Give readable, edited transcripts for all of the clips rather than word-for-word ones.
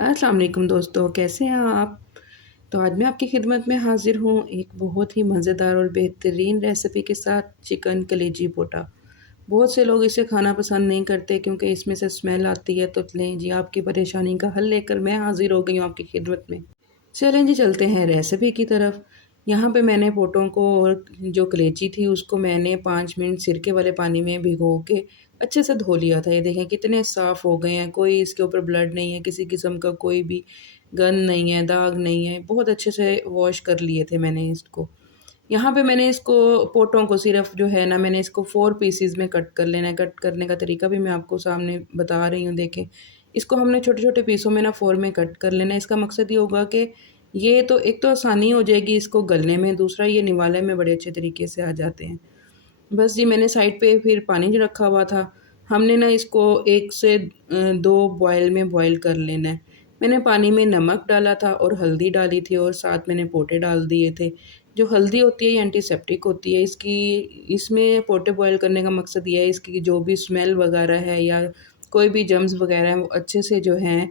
अस्सलाम वालेकुम दोस्तों, कैसे हैं आप? तो आज मैं आपकी खिदमत में हाज़िर हूँ एक बहुत ही मज़ेदार और बेहतरीन रेसिपी के साथ चिकन कलेजी पोटा। बहुत से लोग इसे खाना पसंद नहीं करते क्योंकि इसमें से स्मेल आती है, तो लें जी आपकी परेशानी का हल लेकर मैं हाज़िर हो गई हूँ आपकी खिदमत में। चलें जी चलते हैं रेसिपी की तरफ। यहाँ पे मैंने पोटों को और जो कलेजी थी उसको मैंने 5 मिनट सिरके वाले पानी में भिगो के अच्छे से धो लिया था। ये देखें कितने साफ़ हो गए हैं, कोई इसके ऊपर ब्लड नहीं है, किसी किस्म का कोई भी गंद नहीं है, दाग नहीं है। बहुत अच्छे से वॉश कर लिए थे मैंने इसको। यहाँ पे मैंने इसको पोटों को सिर्फ़ जो है ना मैंने इसको 4 पीसेज़ में कट कर लेना है। कट करने का तरीका भी मैं आपको सामने बता रही हूँ देखें। इसको हमने छोटे-छोटे पीसों में ना 4 में कट कर लेना है। इसका मकसद ये होगा कि ये तो एक तो आसानी हो जाएगी इसको गलने में, दूसरा ये निवाले में बड़े अच्छे तरीके से आ जाते हैं। बस जी मैंने साइड पे फिर पानी रखा हुआ था। हमने ना इसको 1 से 2 बॉयल में बॉयल कर लेना है। मैंने पानी में नमक डाला था और हल्दी डाली थी और साथ मैंने पोटे डाल दिए थे। जो हल्दी होती है ये एंटीसेप्टिक होती है। इसमें पोटे बॉयल करने का मकसद ये है इसकी जो भी स्मेल वगैरह है या कोई भी जर्म्स वगैरह हैं वो अच्छे से जो हैं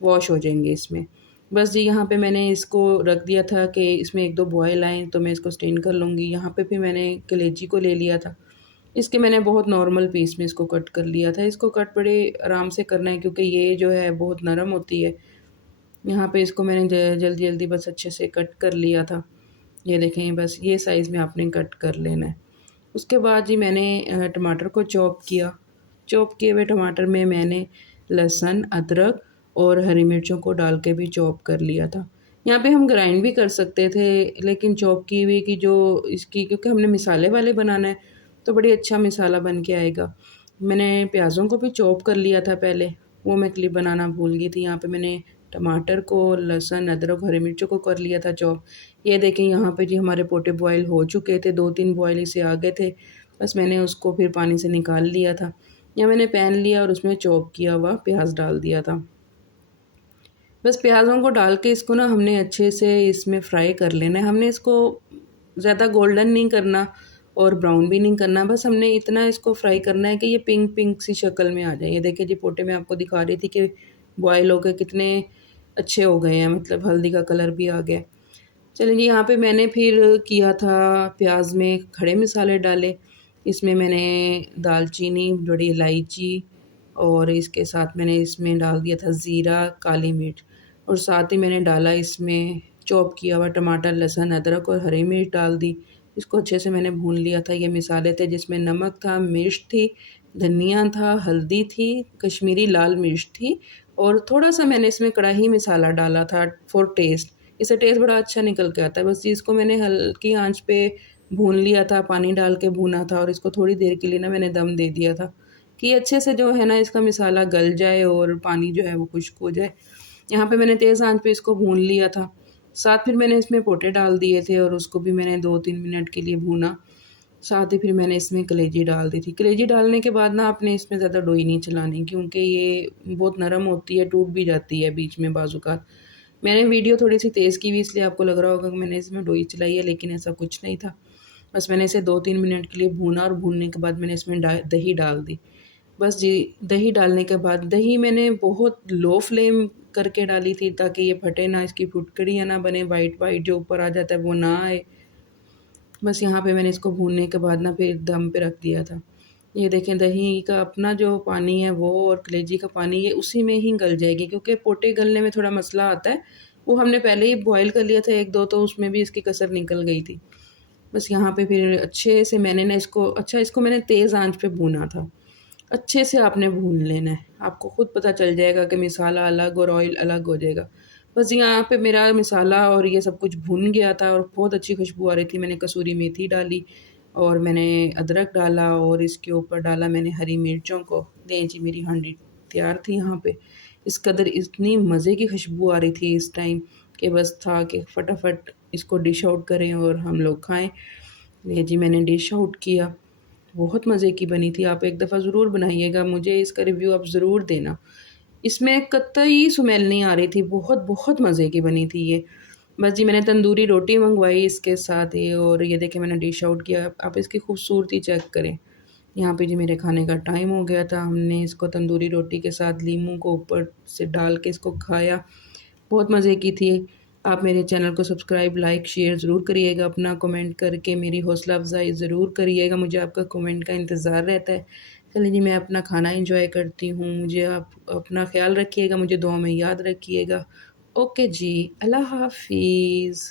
वॉश हो जाएँगे इसमें। बस जी यहाँ पे मैंने इसको रख दिया था कि इसमें 1-2 बॉयल आएँ तो मैं इसको स्टेन कर लूँगी। यहाँ पे फिर मैंने कलेजी को ले लिया था। इसके मैंने बहुत नॉर्मल पीस में इसको कट कर लिया था। इसको कट बड़े आराम से करना है क्योंकि ये जो है बहुत नरम होती है। यहाँ पे इसको मैंने जल्दी-जल्दी बस अच्छे से कट कर लिया था। ये देखें बस ये साइज़ में आपने कट कर लेना है। उसके बाद जी मैंने टमाटर को चॉप किया। चॉप किए हुए टमाटर में मैंने लहसुन, अदरक और हरी मिर्चों को डाल के भी चॉप कर लिया था। यहाँ पे हम ग्राइंड भी कर सकते थे, लेकिन चॉप की हुई की जो इसकी क्योंकि हमने मसाले वाले बनाना है, तो बड़ी अच्छा मसाला बन के आएगा। मैंने प्याज़ों को भी चॉप कर लिया था पहले, वो मैं क्लिप बनाना भूल गई थी। यहाँ पे मैंने टमाटर को, लहसुन, अदरक, हरी मिर्चों को कर लिया था चॉप। ये देखें यहाँ पे जी हमारे पोटे बॉयल हो चुके थे, 2-3 बॉयल इसे आ गए थे। बस मैंने उसको फिर पानी से निकाल लिया था। या मैंने पैन लिया और उसमें चॉप किया हुआ प्याज डाल दिया था। बस प्याज़ों को डाल के इसको ना हमने अच्छे से इसमें फ्राई कर लेना है। हमने इसको ज़्यादा गोल्डन नहीं करना और ब्राउन भी नहीं करना, बस हमने इतना इसको फ्राई करना है कि ये पिंक पिंक सी शक्ल में आ जाए। ये देखिए जी पोटे मैं आपको दिखा रही थी कि बॉयल होके कितने अच्छे हो गए हैं, मतलब हल्दी का कलर भी आ गया। चलिए जी यहाँ पे मैंने फिर किया था प्याज में खड़े मसाले डाले। इसमें मैंने दालचीनी, बड़ी इलायची और इसके साथ मैंने इसमें डाल दिया था ज़ीरा, काली मिर्च और साथ ही मैंने डाला इसमें चॉप किया हुआ टमाटर, लहसुन, अदरक और हरी मिर्च डाल दी। इसको अच्छे से मैंने भून लिया था। ये मसाले थे जिसमें नमक था, मिर्च थी, धनिया था, हल्दी थी, कश्मीरी लाल मिर्च थी और थोड़ा-सा मैंने इसमें कढ़ाई मसाला डाला था फॉर टेस्ट। इससे टेस्ट बड़ा अच्छा निकल के आता है। बस इसको मैंने हल्की आँच पे भून लिया था, पानी डाल के भूना था और इसको थोड़ी देर के लिए ना मैंने दम दे दिया था कि अच्छे से जो है ना इसका मसाला गल जाए और पानी जो है वो खुश्क हो जाए। यहाँ पे मैंने तेज़ आँच पे इसको भून लिया था। साथ फिर मैंने इसमें पोटे डाल दिए थे और उसको भी मैंने 2-3 मिनट के लिए भूना। साथ ही फिर मैंने इसमें कलेजी डाल दी थी। कलेजी डालने के बाद ना आपने इसमें ज़्यादा लोई नहीं चलानी क्योंकि ये बहुत नरम होती है, टूट भी जाती है बीच में बाज़-औक़ात। मैंने वीडियो थोड़ी-सी तेज़ की हुई इसलिए आपको लग रहा होगा कि मैंने इसमें लोई चलाई है, लेकिन ऐसा कुछ नहीं था। बस मैंने इसे 2-3 मिनट के लिए भूना और भूनने के बाद मैंने इसमें दही डाल दी। बस जी, दही डालने के बाद दही मैंने बहुत लो फ्लेम करके डाली थी ताकि ये फटे ना, इसकी फुटकड़ियाँ ना बने, वाइट-वाइट जो ऊपर आ जाता है वो ना आए। बस यहाँ पे मैंने इसको भूनने के बाद ना फिर दम पे रख दिया था। ये देखें दही का अपना जो पानी है वो और कलेजी का पानी ये उसी में ही गल जाएगी क्योंकि पोटे गलने में थोड़ा मसला आता है। वो हमने पहले ही बॉयल कर लिया था 1-2 तो उसमें भी इसकी कसर निकल गई थी। बस यहाँ पे फिर अच्छे से मैंने ना इसको मैंने तेज़ आँच पे भूना था। अच्छे से आपने भून लेना है। आपको खुद पता चल जाएगा कि मसाला अलग और ऑयल अलग हो जाएगा। बस यहाँ पे मेरा मसाला और ये सब कुछ भुन गया था और बहुत अच्छी खुशबू आ रही थी। मैंने कसूरी मेथी डाली और मैंने अदरक डाला और इसके ऊपर डाला मैंने हरी मिर्चों को। दें जी मेरी हांडी तैयार थी यहाँ पे। इस कदर इतनी मज़े की खुशबू आ रही थी इस टाइम कि बस था कि फटाफट इसको डिश आउट करें और हम लोग खाएँ। ये जी मैंने डिश आउट किया। बहुत मज़े की बनी थी, आप एक दफ़ा ज़रूर बनाइएगा, मुझे इसका रिव्यू आप ज़रूर देना। इसमें कतई स्मेल नहीं आ रही थी, बहुत मज़े की बनी थी ये। बस जी मैंने तंदूरी रोटी मँगवाई इसके साथ ही और ये देखिए मैंने डिश आउट किया, आप इसकी खूबसूरती चेक करें। यहाँ पे जी मेरे खाने का टाइम हो गया था। हमने इसको तंदूरी रोटी के साथ लीमू को ऊपर से डाल के इसको खाया। बहुत मज़े की थी। आप मेरे चैनल को सब्सक्राइब, लाइक, शेयर ज़रूर करिएगा। अपना कमेंट करके मेरी हौसला अफ़ज़ाई ज़रूर करिएगा। मुझे आपका कमेंट का इंतज़ार रहता है। चलिए जी, मैं अपना खाना एंजॉय करती हूँ। मुझे आप अपना ख़्याल रखिएगा, मुझे दुआ में याद रखिएगा। ओके जी, अल्लाह हाफ़िज़।